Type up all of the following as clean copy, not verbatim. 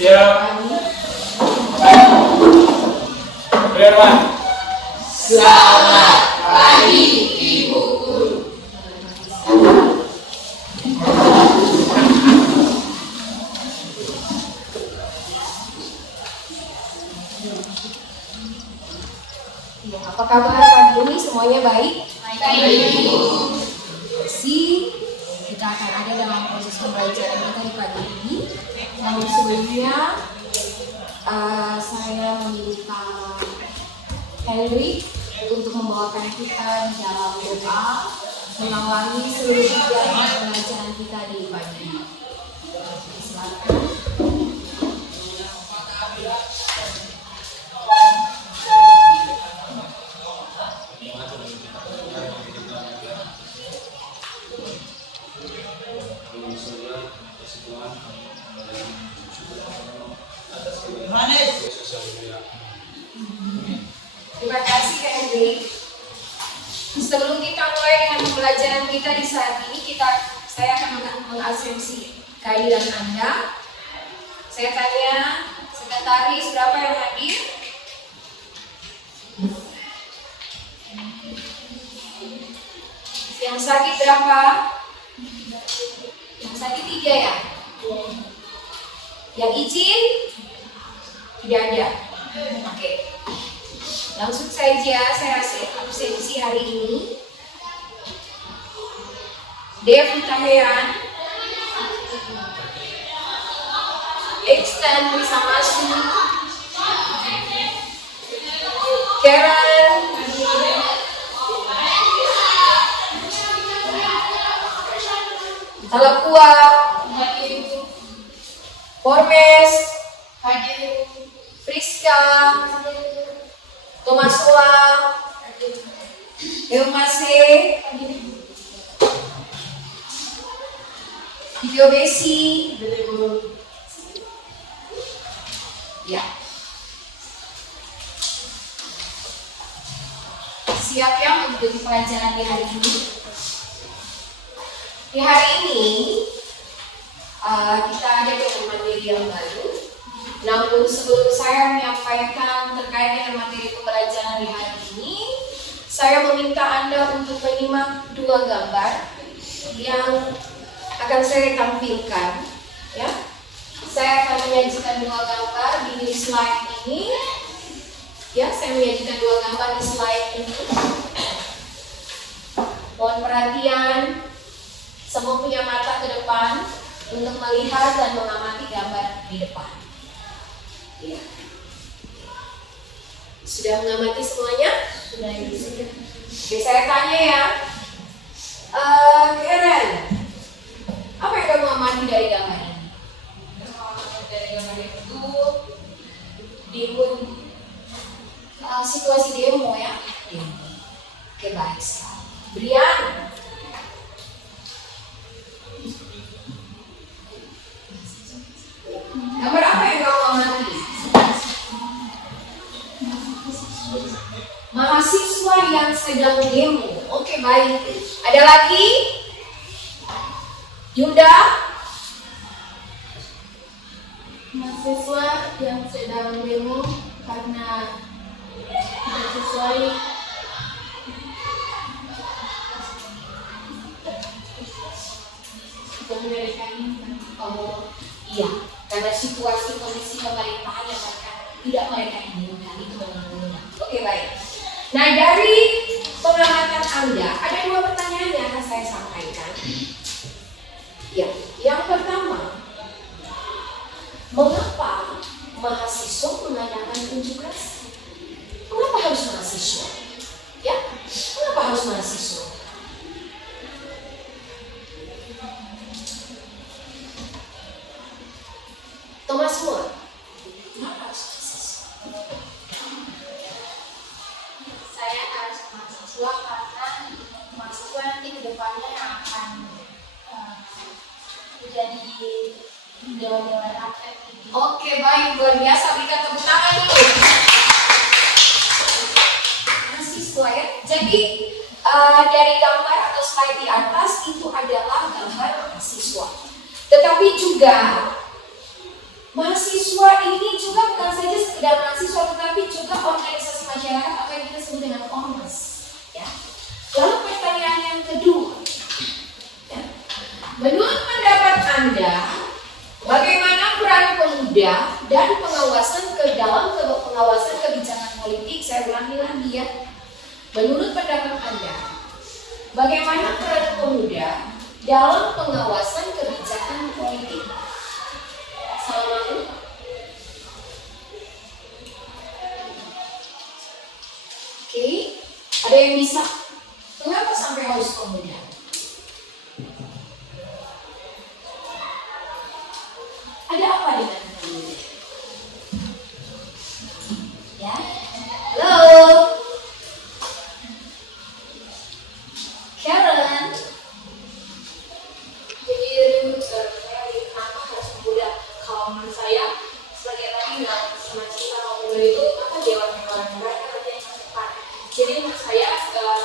Siap. Berapa? Selamat pagi, Ibu Guru. Ya, apa kabar pagi ini? Semuanya baik? Baik, Ibu. Kita akan ada dalam proses pembelajaran kita di pagi ini. Namun sebelumnya saya meminta Henry untuk membawakan kita di dalam doa mengawali seluruh kegiatan pembelajaran kita di pagi ini. Silakan. Terima kasih Kak Henry. Sebelum kita mulai dengan pembelajaran kita di saat ini, saya akan mengasumsi kehadiran Anda. Saya tanya sekretaris berapa yang hadir? Yang sakit berapa? Yang sakit 3 ya? Yang izin? Tidak ada. Oke. Langsung saja saya absensi hari ini. Dev Taheran, Extend bisa masuk. Karen, Talapua, Pormes, Friska, Tomasua, Eumase, Video Besi, ya. Siap ya mengikuti pelajaran di hari ini? Di hari ini kita ada dengan materi yang baru. Namun sebelum saya menyampaikan terkait dengan materi pembelajaran di hari ini, saya meminta Anda untuk menyimak 2 gambar yang akan saya tampilkan. Ya, saya akan menyajikan 2 gambar di slide ini. Ya, saya menyajikan 2 gambar di slide ini. Mohon perhatian, semua punya mata ke depan untuk melihat dan mengamati gambar di depan. Ya. Sudah mengamati semuanya? Sudah. Oke, saya tanya ya, Karen, apa yang kamu amati dari gambar ini? Dari gambar itu situasi demo ya. Oke, baik sekali. Brian, gambar apa yang kamu amati? Mahasiswa yang sedang demo. Oke, baik. Ada lagi? Yuda? Mahasiswa yang sedang demo karena tidak sesuai pemerintahan. Oh, iya. Karena situasi kondisi pemerintahan yang tidak mereka inginkan itu benar-benar. Oke, baik. Nah, dari pengamatan Anda ada 2 pertanyaan yang akan saya sampaikan. Ya, yang pertama, mengapa mahasiswa mengadakan unjuk rasa? Mengapa harus mahasiswa? Ya, mengapa harus mahasiswa? Thomas Moore, mengapa harus mahasiswa? Saya harus mahasiswa karena mahasiswa nanti kedepannya akan menjadi dewan-dewan rakyat. Oke, baik, luar biasa, berikan tepuk tangan dulu. lagi dari gambar atau slide di atas itu adalah gambar mahasiswa. Tetapi juga mahasiswa ini juga bukan saja sekedar mahasiswa, tetapi juga organisasi masyarakat atau yang kita sebut dengan ormas. Ya. Lalu pertanyaan yang kedua, ya. Menurut pendapat Anda, bagaimana peran pemuda dan pengawasan ke dalam pengawasan kebijakan politik? Saya ulangi lagi ya. Menurut pendapat Anda, bagaimana peran pemuda dalam pengawasan kebijakan politik? Assalamualaikum. Oke, ada yang bisa? Kenapa sampai harus pemuda? Ada apa dengan pemuda? Ya, halo, Karen. Jadi kenapa harus pemuda? Kalau menurut saya sebagai tadi bilang semacam kalau pemuda itu apa dewan mereka nanti yang masa depan. Jadi menurut saya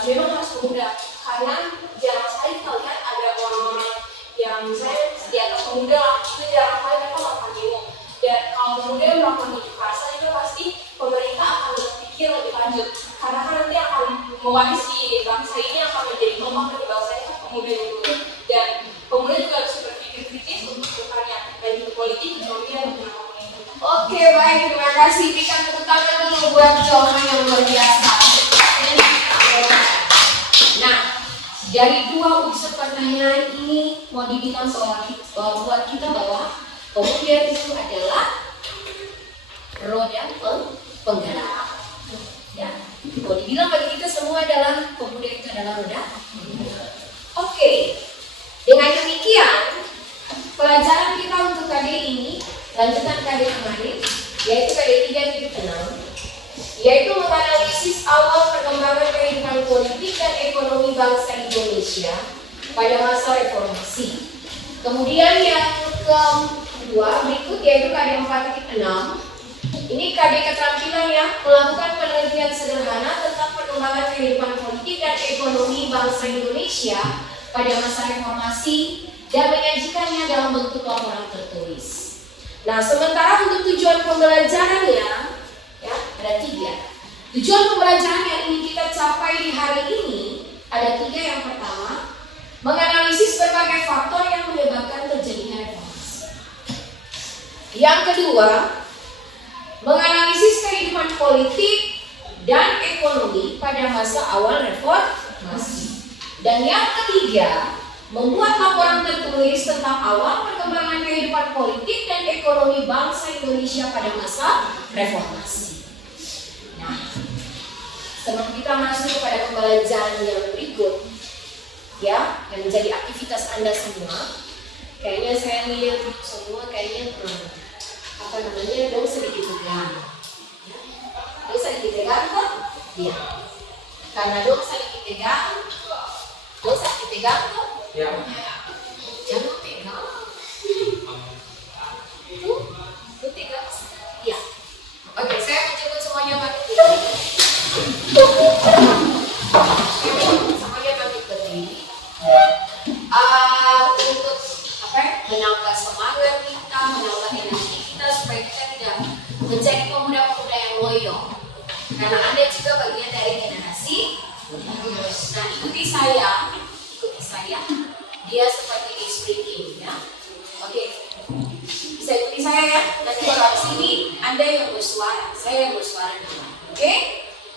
memang harus pemuda karena jarang sekali kita lihat ada orang-orang yang misalnya di atas pemuda itu jarang sekali mereka melakukan demo. Dan kalau pemuda melakukan unjuk rasa itu pasti pemerintah akan berpikir lebih lanjut karena kan nanti akan mewarisi bangsa ini akan menjadi tokoh dari bangsa ini kan pemuda itu. Dan pemuda juga harus berpikir kritis untuk berkarya baik di politik, ekonomi dan ekonomi. Oke, baik, terima kasih. Berikan tepuk tangan dulu buat jawaban yang luar biasa. Nah, dari dua unsur pertanyaan ini mau dibilang buat kita bahwa pemuda itu adalah roda penggerak. Ya, mau dibilang bagi kita semua adalah pemuda itu adalah roda. Oke, dengan demikian pelajaran kita untuk KD ini lanjutan KD kemarin, yaitu KD 3.6, yaitu menganalisis awal perkembangan kehidupan politik dan ekonomi bangsa Indonesia pada masa reformasi. Kemudian yang kedua berikut yaitu KD 4.6. Ini KD keterampilan ya, melakukan penelitian sederhana tentang perkembangan kehidupan politik dan ekonomi bangsa Indonesia pada masa reformasi dan menyajikannya dalam bentuk laporan tertulis. Nah, sementara untuk tujuan pembelajarannya, ya ada 3. Tujuan pembelajaran yang ingin kita capai di hari ini ada 3. Yang pertama, menganalisis berbagai faktor yang menyebabkan terjadinya reformasi. Yang kedua, menganalisis kehidupan politik dan ekonomi pada masa awal reformasi. Dan yang ketiga, membuat laporan tertulis tentang awal perkembangan kehidupan politik dan ekonomi bangsa Indonesia pada masa reformasi. Nah, sebelum kita masuk kepada pembelajaran yang berikut, ya, yang menjadi aktivitas Anda semua, kayaknya saya lihat semua kayaknya dong sedikit tegang. Ya. Dong sedikit tegang kok? Iya. Karena dong sedikit tegang kok? Ya. Jangan tegang. Tuh tegang. Iya. Oke, saya menjemput semuanya bangkit berdiri. Semuanya bangkit berdiri. Untuk menambah semangat kita, menambah energi kita supaya kita tidak menjadi pemuda-pemuda yang loyo. Karena Anda juga bagian dari generasi penerus. Nah, ikuti saya. Dia seperti speaking, ya. Oke. Bisa ikuti saya ya. Nanti kalau di sini Anda yang bersuara, saya yang bersuara dulu. Oke?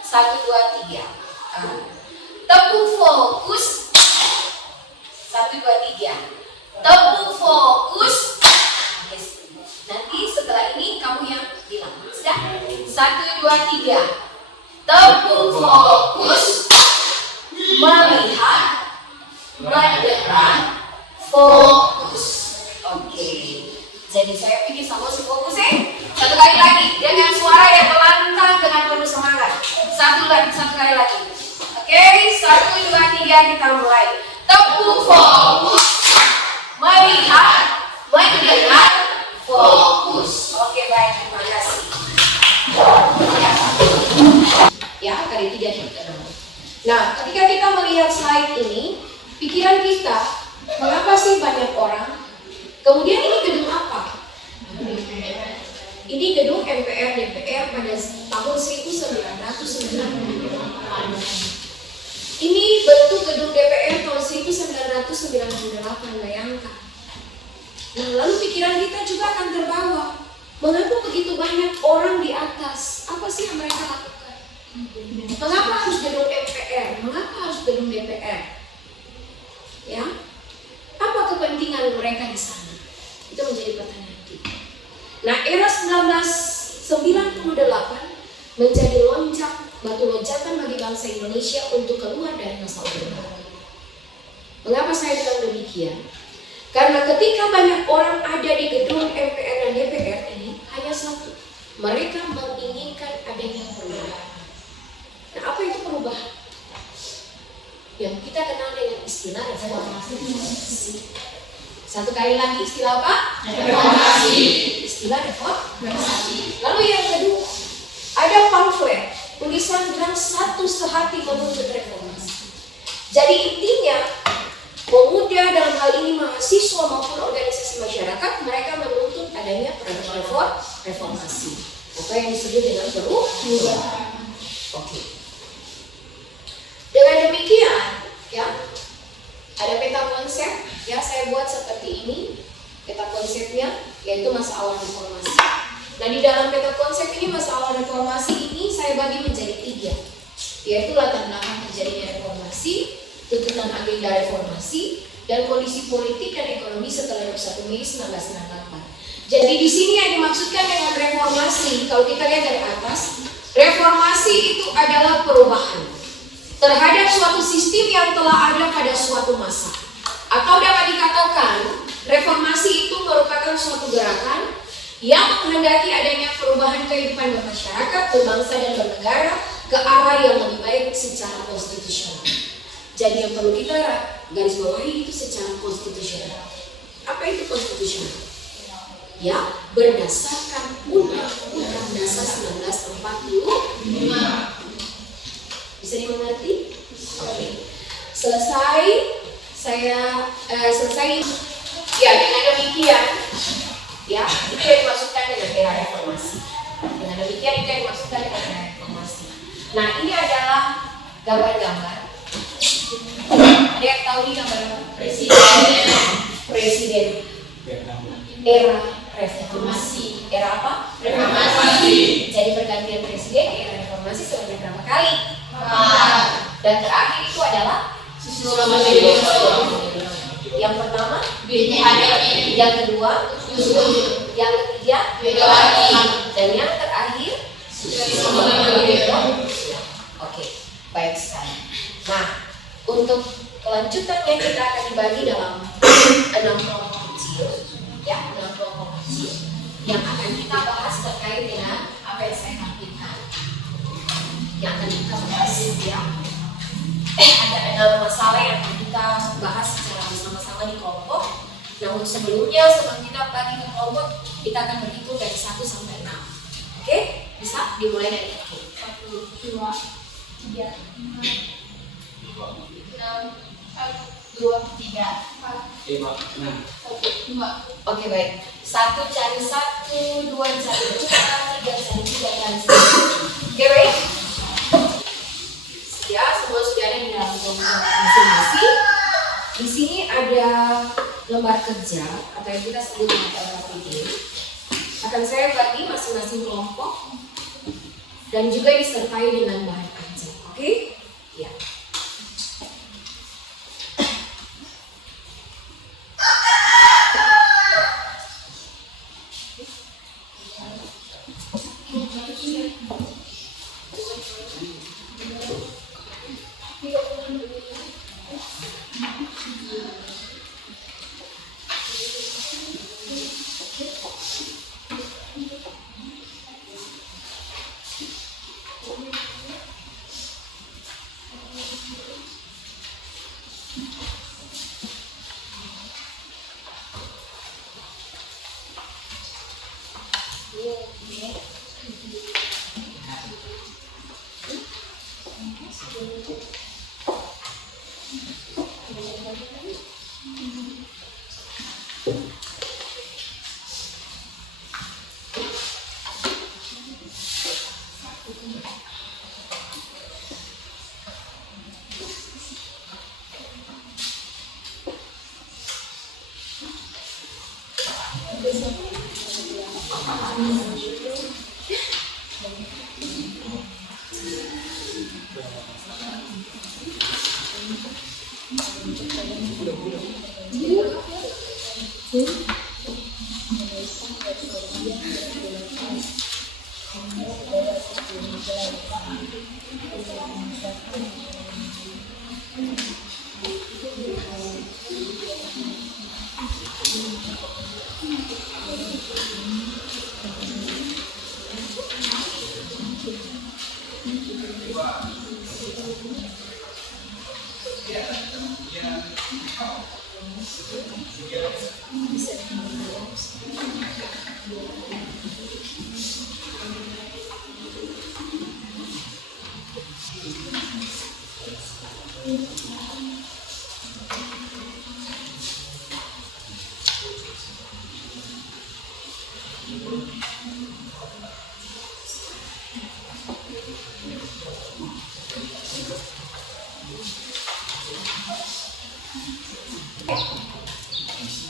1, 2, 3. Teguh fokus. 1, 2, 3. Teguh fokus. Yes. Nanti setelah ini kamu yang bilang. Sudah? 1, 2, 3. Teguh fokus. Melihat. Mendengar. Fokus. Oke. Jadi saya pikir sama si fokus ya. Satu kali lagi dengan suara yang lantang dengan penuh semangat. Satu kali lagi. Oke, 1, 2, 3 kita mulai. Teguh fokus. Melihat, mendengar, fokus. Oke, baik, terima kasih. Ya, kali 3 kita. Nah, ketika kita melihat slide ini, pikiran kita, mengapa sih banyak orang? Kemudian ini gedung apa? Ini gedung MPR DPR pada tahun 1998. Ini bentuk gedung DPR tahun 1998, bayangkan. Nah, lalu pikiran kita juga akan terbawa. Mengapa begitu banyak orang di atas? Apa sih yang mereka lakukan? Mengapa harus gedung MPR? Mengapa harus gedung DPR? Ya, apa kepentingan mereka di sana? Itu menjadi pertanyaan kita. Nah, era 1998 menjadi batu loncatan bagi bangsa Indonesia untuk keluar dari masa Orde Baru. Mengapa saya bilang demikian? Karena ketika banyak orang ada di gedung MPR dan DPR ini, hanya satu, mereka menginginkan adanya perubahan. Nah, apa itu perubahan? Yang kita kenal dengan istilah reformasi. Satu kali lagi, istilah apa? Reformasi. Istilah reformasi. Lalu yang kedua, ada pamflet, tulisan bilang satu sehati menuntut reformasi. Jadi intinya, pemuda dalam hal ini mahasiswa maupun organisasi masyarakat, mereka menuntut adanya reformasi. Apa yang disebut dengan perubahan. Oke. Dengan demikian, ya, ada peta konsep, ya saya buat seperti ini, peta konsepnya, yaitu masa awal reformasi. Nah, di dalam peta konsep ini, masa awal reformasi ini saya bagi menjadi 3, yaitu latar belakang terjadinya reformasi, tuntutan agenda reformasi, dan kondisi politik dan ekonomi setelah 21 Mei 1998. Jadi di sini yang dimaksudkan dengan reformasi, kalau kita lihat dari atas, reformasi itu adalah perubahan terhadap suatu sistem yang telah ada pada suatu masa. Atau dapat dikatakan, reformasi itu merupakan suatu gerakan yang menghendaki adanya perubahan kehidupan bermasyarakat, berbangsa dan bernegara ke arah yang lebih baik secara konstitusional. Jadi yang perlu kita garis bawahi itu secara konstitusional. Apa itu konstitusional? Ya, berdasarkan Undang-Undang Dasar 1945. Bisa dimengerti? Oke. Selesai ya, dengan demikian, ya, itu yang dimaksudkan dengan era reformasi. Dengan demikian itu yang dimaksudkan dengan era reformasi. Nah, ini adalah gambar-gambar. Ada yang tahu nih gambar presiden era reformasi. Era apa? Reformasi. Jadi pergantian presiden di era reformasi sebanyak berapa kali? Dan terakhir itu adalah Susilo Bambang yang pertama, B.J. yang kedua, yang ketiga, Megawati, dan yang terakhir, Susilo Bambang. Oke, baik sekali. Nah, untuk kelanjutannya kita akan dibagi dalam 6 kelompok kecil, ya, 6 kelompok kecil yang akan kita bahas terkait dengan apa yang saya sampaikan. Yang akan kita bahas, ya, ada 6 masalah yang akan kita bahas secara bersama-sama di kelompok. Namun sebelumnya, sebelum kita bagi ke kelompok, kita akan berhitung dari 1 sampai 6. Oke? Bisa dimulai dari 1, 2, 3, 4, 6, 1, 2, 3, 4, 5, 6. 1, 2. Oke, baik. 1 cari 1, 2 cari 2, 3 cari 3 cari 1. Oke, baik? Ya, semua sudah ada di dalam kelompok masing-masing. Di sini ada lembar kerja atau yang kita sebut dengan LPD. Akan saya bagi masing-masing kelompok dan juga disertai dengan bahan ajar. Oke? Ya.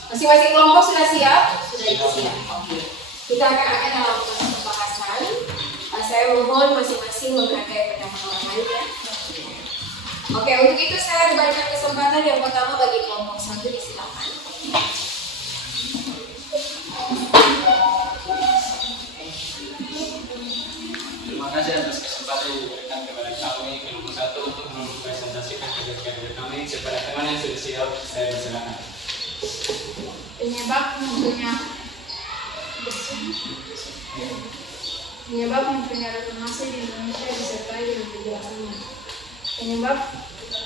Masing-masing kelompok sudah siap? Sudah siap. Oke. Kita akan dalam proses pembahasan. Saya mohon masing-masing menghargai pendapat orang lain ya. Oke, untuk itu saya berikan kesempatan yang pertama bagi kelompok 1, disilakan. Terima kasih atas kesempatan yang diberikan kepada kami kelompok 1 untuk mempresentasikan kerja-kerja kami kepada teman yang sudah siap. Saya persilakan. Penyebab munculnya reformasi di Indonesia disertai dengan penjelasannya. Penyebab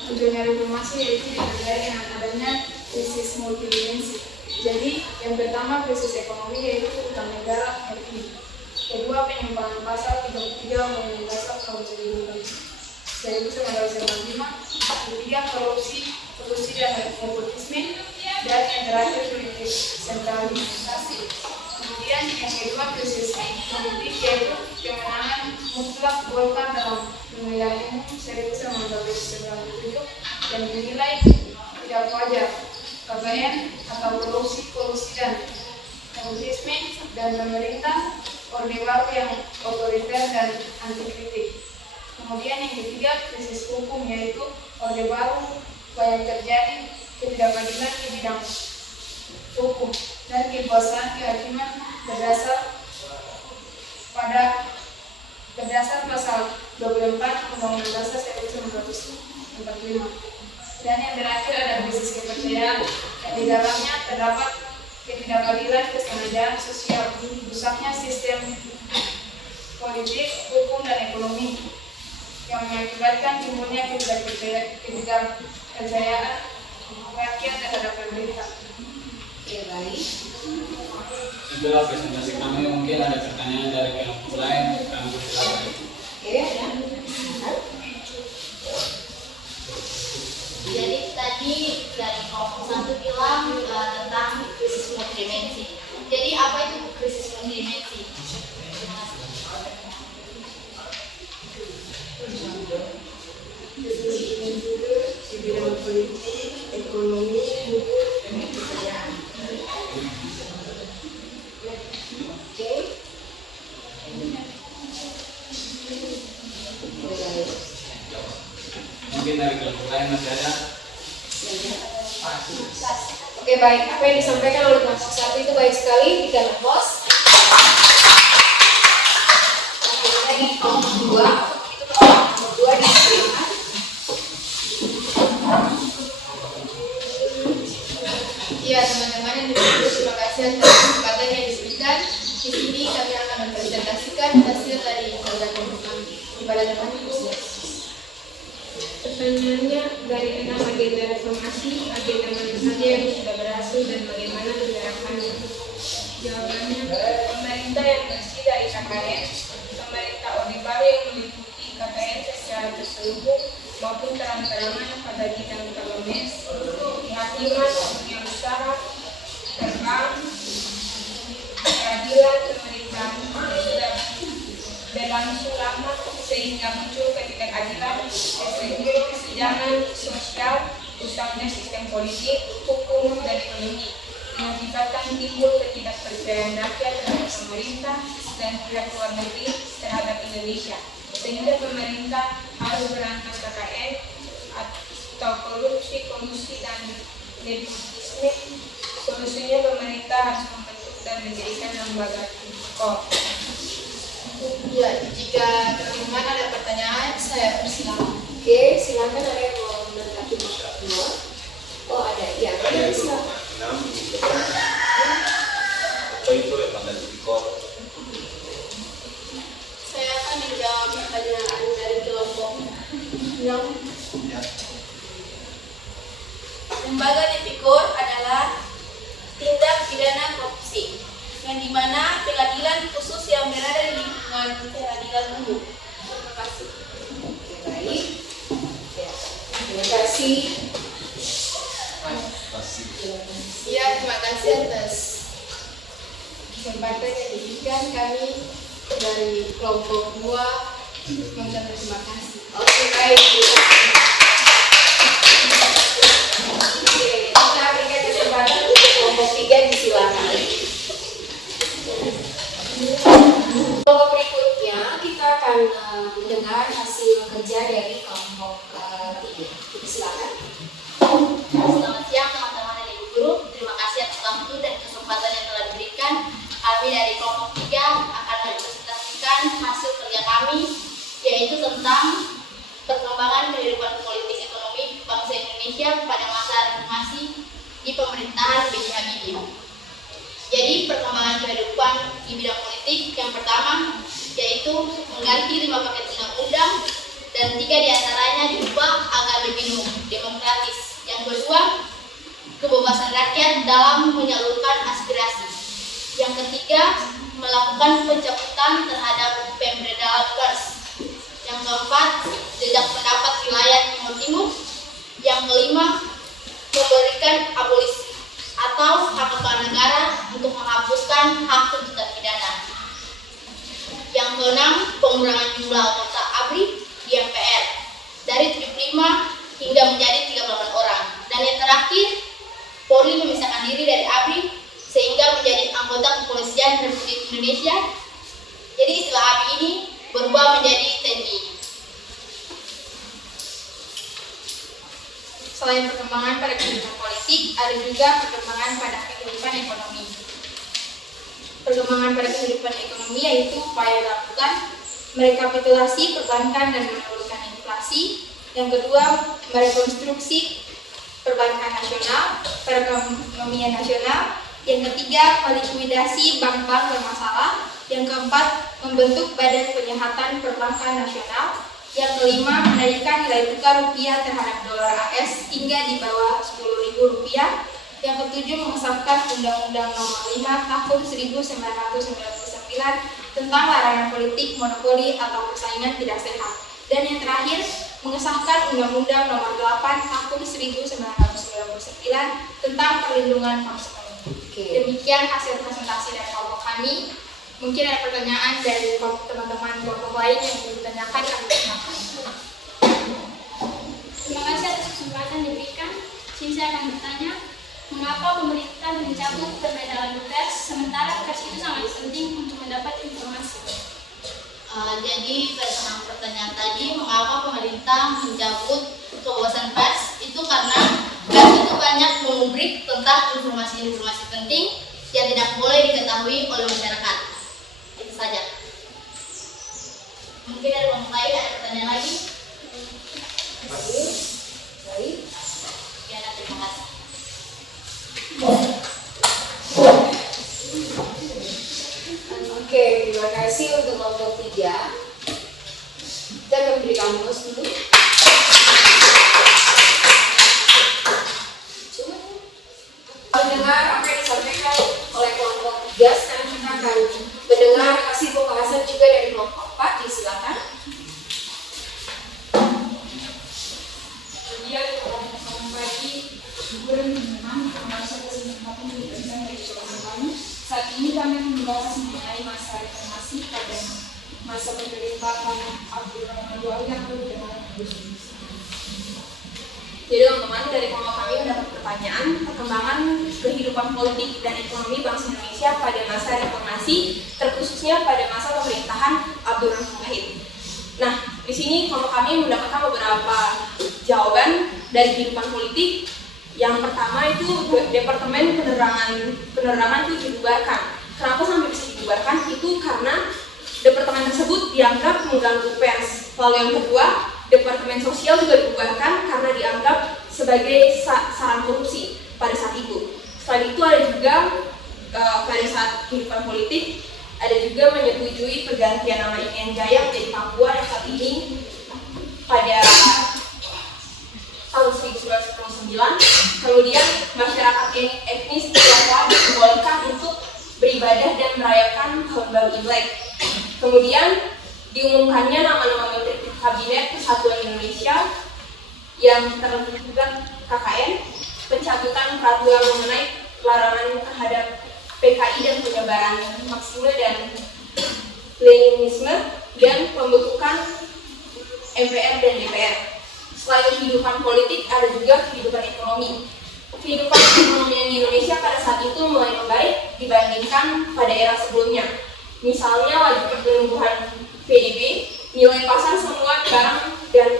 munculnya reformasi yaitu ditandai dengan adanya krisis multidimensi. Jadi, yang pertama krisis ekonomi yaitu utang negara RI. Kedua, penyimpangan pasal 33 Undang-Undang Dasar tahun 1945. Ketiga, korupsi dan nepotisme. Dan yang terakhir politik sentralisasi. Kemudian yang kedua krisis politik yaitu kemenangan mutlak Golkar dalam pemilihan umum 1997 yang dinilai tidak wajar, KKN atau korupsi dan nepotisme, dan pemerintah Orde Baru yang otoriter dan anti kritik. Kemudian yang ketiga krisis hukum yaitu Orde Baru banyak terjadi ketidakadilan di bidang hukum dan kekuasaan kehakiman berdasar pasal 24 Undang-Undang Dasar 1945. Dan yang terakhir ada krisis kepercayaan yang di dalamnya terdapat ketidakadilan kesengajaan sosial, rusaknya sistem politik, hukum dan ekonomi yang mengakibatkan timbulnya ketidakpercayaan rakyat terhadap pemerintah. Oke, baik. Setelah presentasi kami, mungkin ada pertanyaan dari kelompok lain. Kami persilakan. Oke, ya. Jadi tadi dari kelompok 1 bilang tentang krisis multidimensi. Jadi apa itu krisis multidimensi? Di bidang politik, ekonomi, hukum, dan kepercayaan. Mungkin dari kelompok lain masih ada. Oke, baik. Apa yang disampaikan oleh kelompok 1 itu baik sekali, kita host. Lagi kelompok 2, itu kelompok 2 disilakan. Ya teman-teman yang diberi, terima kasih atas kesempatan yang diberikan. Di sini kami akan mempresentasikan hasil dari program kami. Kepada teman-teman. Pertanyaannya, dari 6 agenda reformasi, agenda mana saja yang sudah berhasil dan bagaimana menerapkannya? Jawabannya, pemerintah yang bersih dari KKN, pemerintah Orde Baru yang meliputi KKN secara terselubung maupun terang-terangan pada bidang parlemen, kehakiman, dunia usaha, terbang, peradilan, pemerintahan sudah berlangsung lama sehingga muncul ketidakadilan, kesenjangan sosial, rusaknya sistem politik, hukum, dan ekonomi, mengakibatkan timbul ketidakpercayaan rakyat terhadap pemerintah dan pihak luar negeri terhadap Indonesia, sehingga pemerintah harus berantas KKN atau korupsi dan nepotisme Solusinya pemerintah harus membentuk dan mendirikan lembaga tipikor. Ya, jika teman-teman ada pertanyaan, saya persilakan. Oke, silakan ada yang mau menanggapi kedua. Oh ada, ya. Silakan. Apa itu lembaga tipikor? Saya akan menjawab pertanyaan dari kelompok 6. Lembaga tipikor adalah tindak pidana korupsi, yang dimana pengadilan khusus yang berada di lingkungan peradilan umum. Terima kasih. Oke, baik. Ya. Terima kasih. Ya, terima kasih atas kesempatan yang diberikan kami dari kelompok 2 mengucapkan terima kasih. Oke, baik. Oke, kita berikan kesempatan untuk kelompok 3 disilakan. Kelompok berikutnya kita akan mendengar hasil kerja dari kelompok 3. Silakan. Selamat siang teman-teman dan ibu guru. Terima kasih atas waktu dan kesempatan yang telah diberikan. Kami dari kelompok 3 akan mempresentasikan hasil kerja kami, yaitu tentang perkembangan kehidupan politik ekonomi bangsa Indonesia pada masa reformasi di pemerintahan B.J. Habibie. Jadi perkembangan kehidupan di bidang politik yang pertama yaitu mengganti 5 paket undang-undang dan 3 diantaranya diubah agar lebih demokratis. Yang kedua, kebebasan rakyat dalam menyalurkan aspirasi. Yang ketiga, melakukan pencabutan terhadap pemberedalan pers. Yang keempat, jejak pendapat wilayah Timur Timur. Yang kelima, memberikan abolisi atau hak kepala negara untuk menghapuskan hak tuntutan pidana. Yang keenam, pengurangan jumlah anggota ABRI di MPR dari 75 hingga menjadi 38 orang. Dan yang terakhir, Polri memisahkan diri dari ABRI sehingga menjadi anggota Kepolisian Republik Indonesia. Jadi istilah ABRI ini berubah menjadi TNI. Selain perkembangan pada kehidupan politik, ada juga perkembangan pada kehidupan ekonomi. Perkembangan pada kehidupan ekonomi yaitu upaya dilakukan merekapitulasi perbankan dan menurunkan inflasi. Yang kedua, merekonstruksi perbankan nasional, perekonomian nasional. Yang ketiga, melikuidasi bank-bank bermasalah. Yang keempat, membentuk badan penyehatan perbankan nasional. Yang kelima, menaikkan nilai tukar rupiah terhadap dolar AS hingga di bawah Rp10.000. Yang ketujuh, mengesahkan Undang-Undang Nomor 5 Tahun 1999 tentang larangan politik, monopoli, atau persaingan tidak sehat. Dan yang terakhir, mengesahkan Undang-Undang Nomor 8 Tahun 1999 tentang perlindungan konsumen. Demikian hasil presentasi dari kelompok kami. Mungkin ada pertanyaan dari teman-teman kelompok lain yang ingin ditanyakan, kami persilakan. Terima kasih atas kesempatan diberikan. Sini saya akan bertanya, mengapa pemerintah mencabut kebebasan pers sementara pers itu sangat penting untuk mendapat informasi? Jadi berdasarkan pertanyaan tadi, mengapa pemerintah mencabut kebebasan pers? Itu karena pers itu banyak mengubrik tentang informasi-informasi penting yang tidak boleh diketahui oleh masyarakat. Itu saja. Mungkin ada orang lain ada pertanyaan lagi? Baik. Ya, terima kasih. Oke, terima kasih untuk kelompok 3. Kita akan beri kamus dulu. Mendengar apa yang disampaikan oleh kelompok 3, sekarang kita akan mendengar hasil pembahasan juga dari kelompok 4. Silakan. Kemudian kelompok bagi memang masa kesempatan diberikan dari kelompok kami. Saat ini kami membahas mengenai masa reformasi pada masa pemerintahan Abdurrahman Wahid yang dengan Jadi teman-teman dari kelompok kami mendapat pertanyaan perkembangan kehidupan politik dan ekonomi bangsa Indonesia pada masa reformasi, terkhususnya pada masa pemerintahan Abdurrahman Wahid. Nah, di sini kelompok kami mendapatkan beberapa jawaban dari kehidupan politik Yang pertama itu Departemen Penerangan itu dibubarkan. Kenapa sampai bisa dibubarkan? Itu karena departemen tersebut dianggap mengganggu pers. Lalu yang kedua, Departemen Sosial juga dibubarkan karena dianggap sebagai sarang korupsi pada saat itu. Selain itu ada juga pada saat kehidupan politik ada juga menyetujui pergantian nama Irian Jaya menjadi Papua yang saat ini pada tahun 1999. Kemudian masyarakat etnis Tionghoa diperbolehkan untuk beribadah dan merayakan Tahun Baru Imlek. Kemudian diumumkannya nama-nama Menteri Kabinet Persatuan Indonesia yang terlibat KKN, pencabutan peraturan mengenai larangan terhadap PKI dan penyebaran Marxisme dan Leninisme, dan pembentukan MPR dan DPR. Selain kehidupan politik, ada juga kehidupan ekonomi. Kehidupan ekonomi di Indonesia pada saat itu mulai membaik dibandingkan pada era sebelumnya. Misalnya laju pertumbuhan PDB, nilai pasar semua barang dan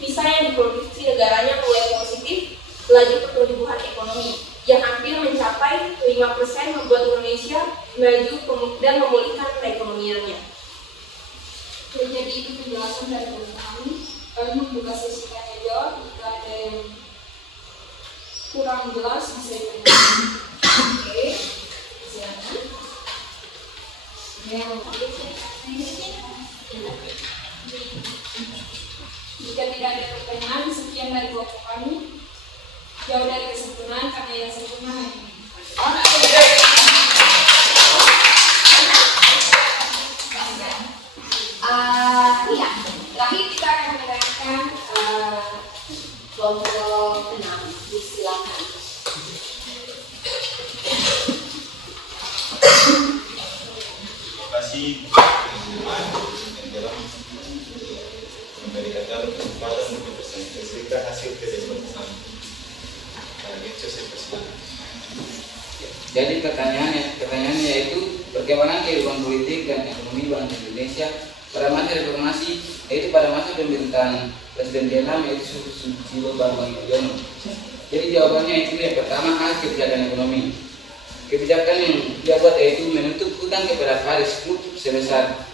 visa yang diproduksi negaranya mulai positif, laju pertumbuhan ekonomi yang hampir mencapai 5% membuat Indonesia maju dan memulihkan perekonomiannya. Jadi itu penjelasan dari kami. Kami membuka sesi tanya jawab. Jika ada yang kurang jelas bisa ditanyakan. Oke, silakan. Jika tidak ada pertanyaan, sekian dari kelompok kami. Jauh dari kesempurnaan karena yang sempurna hanya ini. Iya, terakhir kita akan mendengarkan kelompok 6. Silakan. Terima kasih yang dalam memberikan kesempatan untuk bercerita hasil kerja bersama. Jadi pertanyaannya yaitu bagaimana kehidupan politik dan ekonomi bangsa Indonesia pada masa reformasi, yaitu pada masa pemerintahan Presiden ke-6 yaitu Susilo Bambang Yudhoyono. Jadi jawabannya itu yang pertama kebijakan ekonomi. Kebijakan yang dia buat yaitu menutup hutang kepada Paris Group sebesar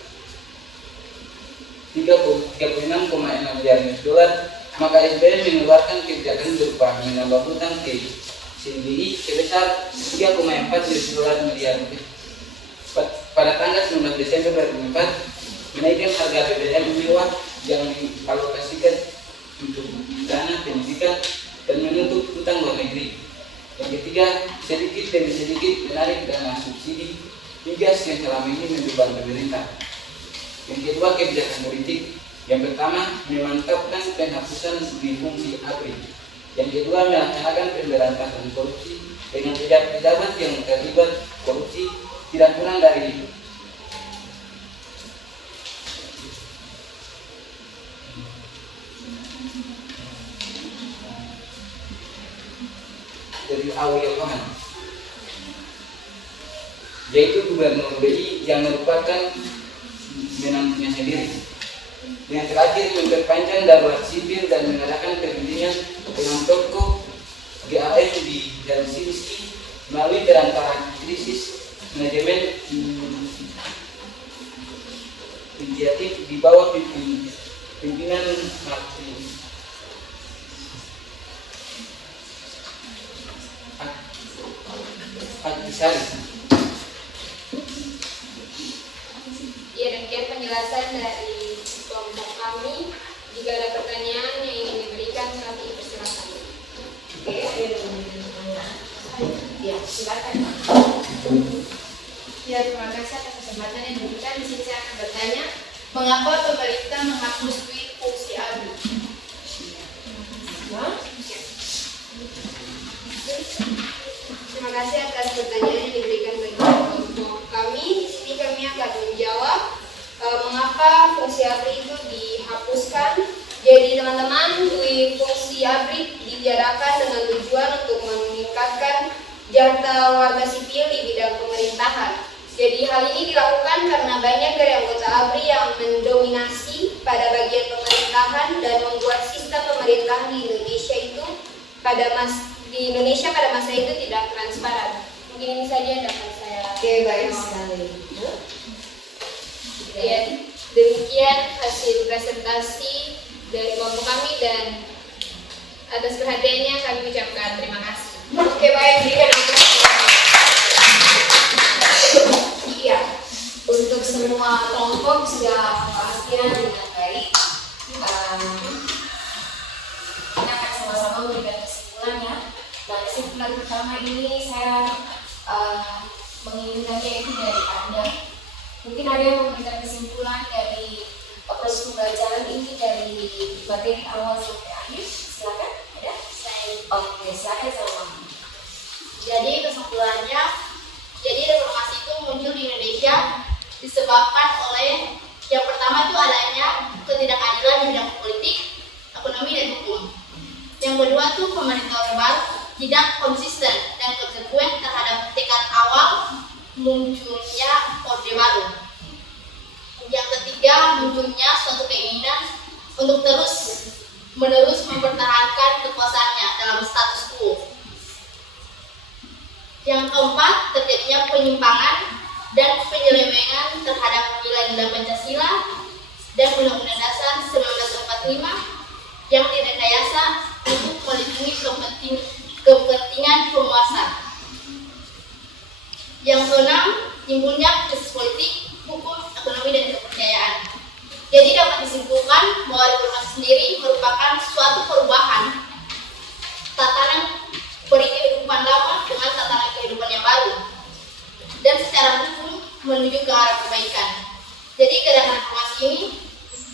36,6 miliar US. Maka SBY mengeluarkan kebijakan berupa menambah hutang ke CBI sebesar 3,4 miliar US. Pada tanggal 19 Desember 2004, menaikkan harga BBM mewah yang dialokasikan untuk dana pendidikan dan menutup hutang luar negeri. Yang ketiga, sedikit demi sedikit menarik dana subsidi migas yang selama ini membeban pemerintah. Yang kedua, kebijakan politik. Yang pertama, memantapkan penghapusan di fungsi ABRI. Yang kedua, melaksanakan pemberantasan korupsi dengan pejabat yang terlibat korupsi tidak kurang dari awal Yohan, yaitu Gubernur BI yang merupakan menantunya sendiri. Yang terakhir, memperpanjang darurat sipil dan mengadakan perundingan dengan toko GAM di Helsinki melalui perantara krisis manajemen inisiatif di bawah pimpinan Aktisari. Ya, demikian penjelasan dari kelompok kami. Jika ada pertanyaan yang ingin diberikan, kami persilakan. Oke, ada yang ingin bertanya? Ya, silakan. Ya, terima kasih atas kesempatan yang diberikan. Di sini saya akan bertanya, mengapa pemerintah menghapus duit fungsi ABRI? Terima kasih atas pertanyaan yang diberikan bagi kelompok kami. Di sini kami akan menjawab mengapa fungsi ABRI itu dihapuskan. Jadi teman-teman, duit fungsi ABRI ditiadakan dengan tujuan untuk meningkatkan jatah warga sipil di bidang pemerintahan. Jadi hal ini dilakukan karena banyak dari anggota ABRI yang mendominasi pada bagian pemerintahan dan membuat sistem pemerintahan di Indonesia itu di Indonesia pada masa itu tidak transparan. Mungkin ini saja yang dapat saya. Oke, baik sekali. Ya, demikian hasil presentasi dari kelompok kami dan atas perhatiannya kami ucapkan terima kasih. Oke, baik, berikan aplaus. Iya, untuk semua kelompok sudah membahasnya dengan baik. Kita akan sama-sama memberikan kesimpulannya. Nah, kesimpulan pertama ini saya menginginkannya itu dari Anda. Mungkin ada yang memberikan kesimpulan dari proses pembelajaran ini dari materi awal sampai akhir. Silakan, ada? Oke, silakan sama. Jadi kesimpulannya, jadi reformasi itu muncul di Indonesia disebabkan oleh yang pertama itu adanya ketidakadilan di bidang politik, ekonomi dan hukum. Yang kedua itu pemerintah Orde Baru tidak konsisten dan konsekuen terhadap tekad awal munculnya Orde Baru. Yang ketiga munculnya suatu keinginan untuk terus-menerus mempertahankan kekuasaannya dalam status quo. Yang keempat, terjadinya penyimpangan dan penyelewengan terhadap nilai-nilai Pancasila dan Undang-Undang Dasar 1945 yang direkayasa untuk melindungi kepentingan penguasa. Yang keenam, timbulnya krisis politik, hukum, ekonomi, dan kepercayaan. Jadi dapat disimpulkan bahwa reformasi sendiri merupakan suatu perubahan tatanan kehidupan lama dengan tatanan kehidupan yang baru dan secara hukum menuju ke arah perbaikan. Jadi gerakan reformasi ini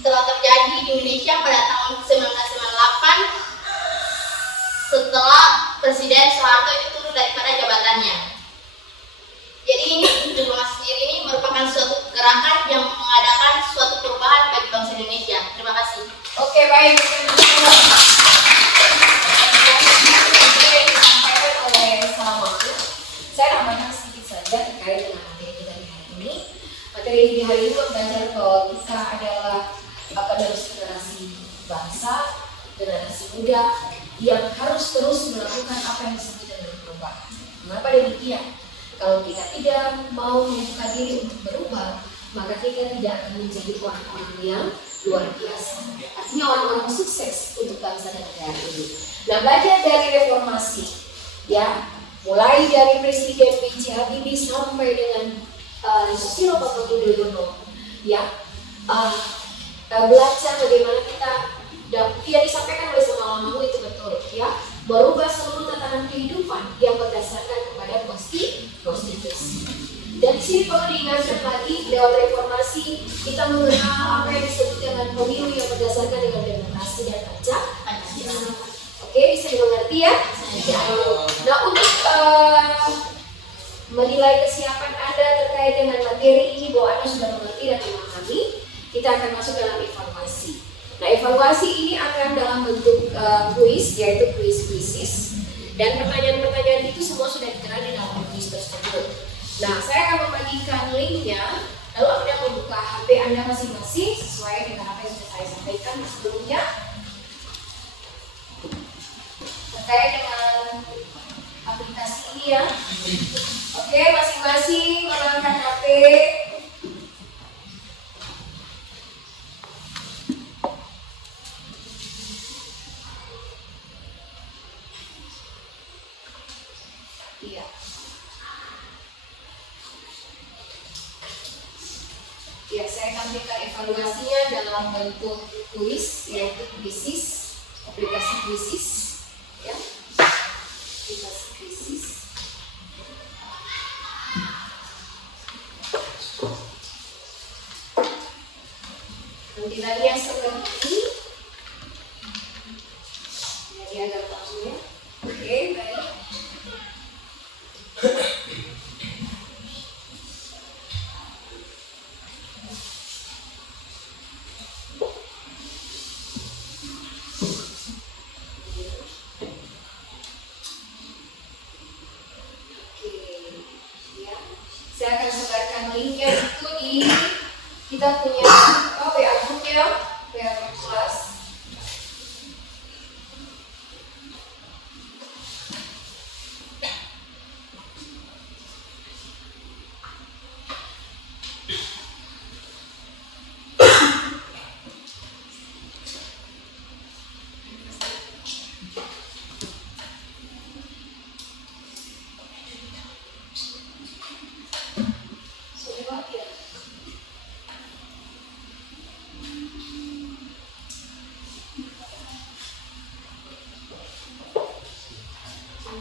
telah terjadi di Indonesia pada tahun 1998 setelah Presiden Soeharto itu turun daripada jabatannya. Jadi ini reformasi sendiri ini merupakan suatu gerakan yang mengadakan suatu perubahan bagi bangsa Indonesia. Terima kasih. Oke, baik. Disampaikan oleh Salamaku. Saya tambahkan sedikit saja terkait dengan materi kita di hari ini. Materi di hari ini belajar bahwa kita adalah penerus generasi bangsa, generasi muda yang harus terus melakukan apa yang disebut dengan perubahan. Mengapa demikian? Kalau kita tidak mau membuka diri untuk berubah, maka kita tidak akan menjadi orang-orang yang luar biasa. Artinya orang-orang sukses untuk bangsa dan negara ini. Nah, belajar dari reformasi, ya, mulai dari Presiden B.J. Habibie sampai dengan Susilo Bambang Yudhoyono, ya, belajar bagaimana kita yang disampaikan oleh Salamaku itu betul, ya, merubah seluruh tatanan kehidupan yang berdasarkan kepada konstitusi. Dan di sini perlu diingatkan lagi, lewat reformasi kita mengenal apa yang disebut dengan pemilu yang berdasarkan dengan demokrasi dan Pancasila. Oke, bisa dimengerti ya? Ya. Nah, untuk menilai kesiapan Anda terkait dengan materi ini bahwa Anda sudah mengerti dan memahami, kita akan masuk dalam evaluasi. Nah, evaluasi ini akan dalam bentuk kuis, yaitu kuis-kuisis, dan pertanyaan-pertanyaan itu semua sudah dikenal di dalam kuis tersebut. Nah, saya akan membagikan linknya, lalu Anda membuka HP Anda masing-masing sesuai dengan apa yang sudah saya sampaikan sebelumnya terkait dengan aplikasi ini ya. Oke, masing-masing menggunakan HP. Iya. Ya, saya tampilkan evaluasinya dalam bentuk kuis, yaitu kuisis, aplikasi kuisis, ya, aplikasi kuisis. Tampilannya seperti ini. Jadi agak langsung ya. Oke, baik.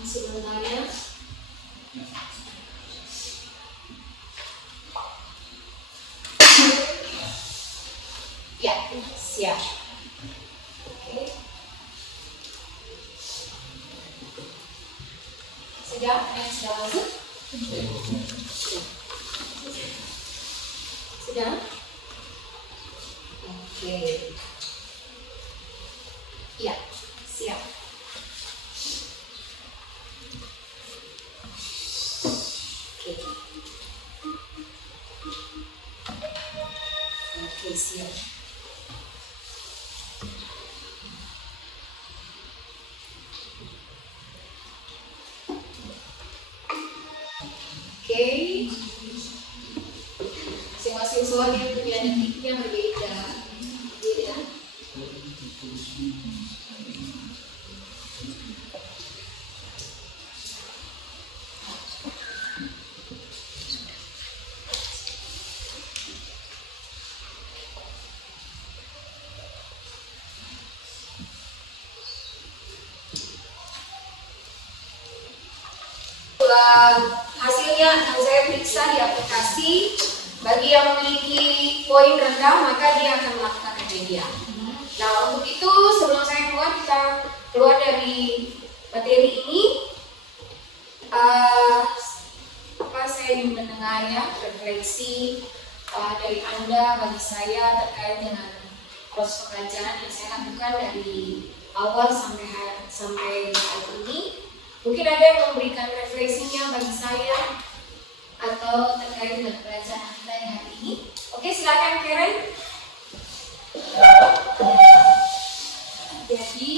sebenarnya. Ya, siap. Oke. Sudah lanjut? Sudah? Oke. Ya, siap. Oke. Oke, siap. Oke, masing-masing soal yang punya detiknya berbeda, ya. Hasilnya akan saya periksa di aplikasi. Bagi yang memiliki poin rendah, maka dia akan melakukan remedial. Nah, untuk itu sebelum saya keluar dari materi ini, saya ingin mendengar ya refleksi dari Anda bagi saya terkait dengan proses pengajaran yang saya lakukan dari awal sampai hari ini. Mungkin ada yang memberikan refleksinya bagi saya atau terkait dengan pelajaran kita di hari ini. Oke, silakan Karen. Jadi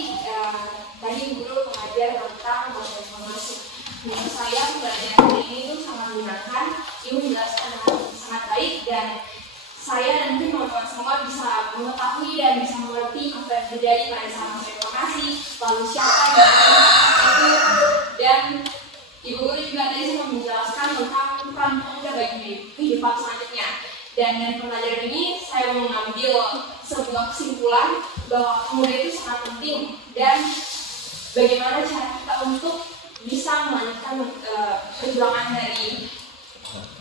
tadi guru mengajar tentang bahasa informasi. Menurut saya pelajaran ini itu sangat menyenangkan, ini menjelaskan dengan sangat baik, dan saya dan mungkin teman-teman semua bisa mengetahui dan bisa mengerti apa yang terjadi pada zaman reformasi, lalu siapa yang itu, dan Ibu Guru juga tadi sempat menjelaskan tentang peran pemuda bagi kehidupan selanjutnya. Dan dari pelajaran ini saya mengambil sebuah kesimpulan bahwa pemuda itu sangat penting, dan bagaimana cara kita untuk bisa melanjutkan perjuangan dari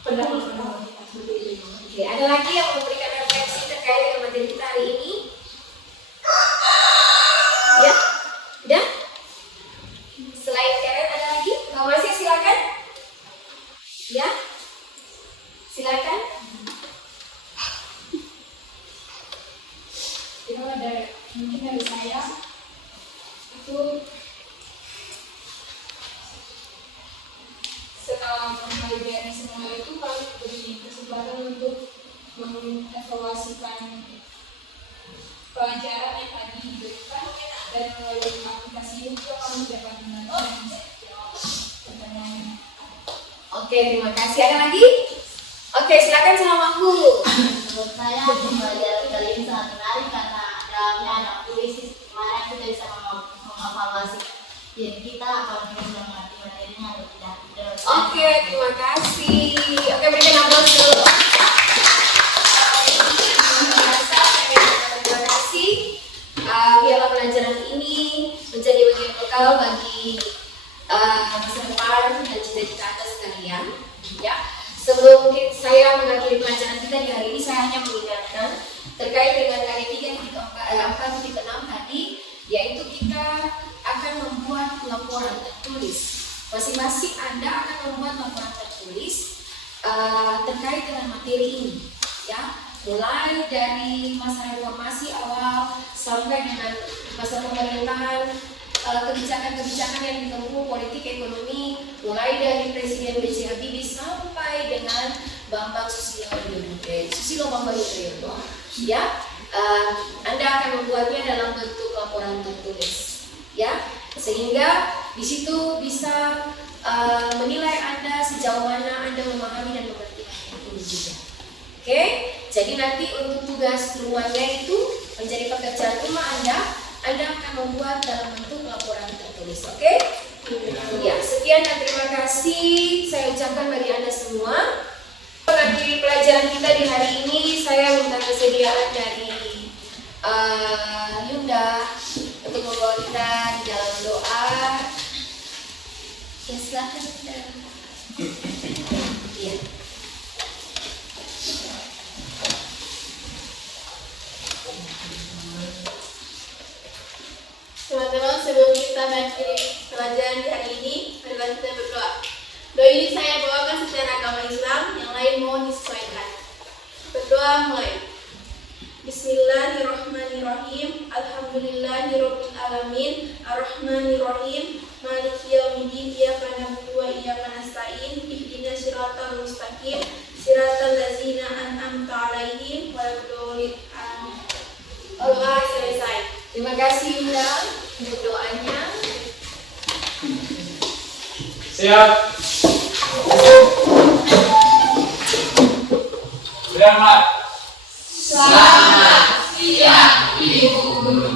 pendahulu-pendahulu kita seperti ini. Oke, ada lagi yang memberikan refleksi terkait dengan materi kita hari ini? Ya, udah? Selain Karen ada lagi? Kalau masih silakan. Ya, silakan. Itu ada mungkin dari saya itu setelah mempelajari semua itu kami diberi kesempatan untuk mengevaluasikan pelajaran yang tadi diberikan, dan melalui aplikasi itu kami dapat menjawab pertanyaannya. Oke, terima kasih. Ada lagi? Oke, silakan sama aku. Menurut saya pembelajaran kali ini sangat menarik karena dalamnya ada puisi mana kita bisa mengevaluasi diri kita apakah kita sudah mengerti materinya atau tidak. Oke, terima kasih. Oke, berikan aplaus dulu. Terima kasih. Biarlah pelajaran ini menjadi bagian bekal bagi masa depan dan cita-cita Anda sekalian. Ya. Sebelum saya mengakhiri pelajaran kita di hari ini, saya hanya mengingatkan terkait dengan karya 4.6 tadi, yaitu kita akan membuat laporan tertulis. Masing-masing Anda akan membuat laporan tertulis terkait dengan materi ini, ya, mulai dari masa reformasi awal sampai dengan masa pemerintahan, kebijakan-kebijakan yang ditempuh politik ekonomi, mulai dari Presiden B.J. Habibie sampai dengan Bambang Susilo Bambang Yudhoyono, ya. Anda akan membuatnya dalam bentuk laporan tertulis, ya, sehingga di situ bisa menilai Anda sejauh mana Anda memahami dan mengerti ini juga. Oke, jadi nanti untuk tugas rumahnya itu menjadi pekerjaan rumah Anda akan membuat dalam bentuk laporan tertulis. Oke? Ya, sekian dan terima kasih saya ucapkan bagi Anda semua. Mengakhiri pelajaran kita di hari ini, saya minta kesediaan dari Yunda untuk membawa kita di dalam doa. Iya. Teman-teman, sebelum kita mengakhiri pelajaran di hari ini, marilah kita berdoa. Doa ini saya bawakan secara agama Islam, yang lain mohon disesuaikan. Berdoa mulai. Bismillahirrahmanirrahim. Alhamdulillahirabbil alamin. Arrahmanirrahim. Maliki yaumiddin. Iyyaka na'budu wa iyyaka nasta'in. Ihdinas siratal mustaqim. Siratal ladzina an'amta 'alaihim ghairil maghdubi 'alaihim. Doa selesai. Terima kasih Yunda untuk doanya. Siap. Selamat. Selamat siang, Ibu Guru.